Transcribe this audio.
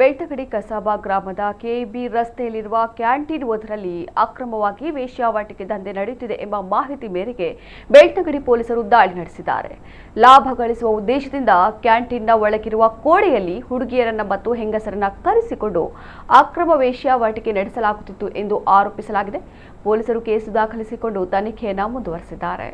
ಬೆಳ್ತಂಗಡಿ ಕಸಾಬಾ ಗ್ರಾಮದ ಕೆಬಿ ರಸ್ತೆಯಲ್ಲಿರುವ ಕ್ಯಾಂಟೀನ್ ಒಂದರಲ್ಲಿ ಅಕ್ರಮವಾಗಿ ವೇಶ್ಯಾವಾಟಿಕೆ ದಂಧೆ ನಡೆಯುತ್ತಿದೆ ಎಂಬ ಮಾಹಿತಿ ಮೇರೆಗೆ ಬೆಳ್ತಂಗಡಿ ಪೊಲೀಸರು ದಾಳಿ ನಡೆಸಿದ್ದಾರೆ. ಲಾಭ ಗಳಿಸುವ ಉದ್ದೇಶದಿಂದ ಕ್ಯಾಂಟೀನ್ನ ಒಳಗಿರುವ ಕೋಣೆಯಲ್ಲಿ ಹುಡುಗಿಯರನ್ನ ಮತ್ತು ಹೆಂಗಸರನ್ನ ಕರೆಸಿಕೊಂಡು ಅಕ್ರಮ ವೇಶ್ಯಾವಾಟಿಕೆ ನಡೆಸಲಾಗುತ್ತಿತ್ತು ಎಂದು ಆರೋಪಿಸಲಾಗಿದೆ. ಪೊಲೀಸರು ಕೇಸು ದಾಖಲಿಸಿಕೊಂಡು ತನಿಖೆಯನ್ನು ಮುಂದುವರೆಸಿದ್ದಾರೆ.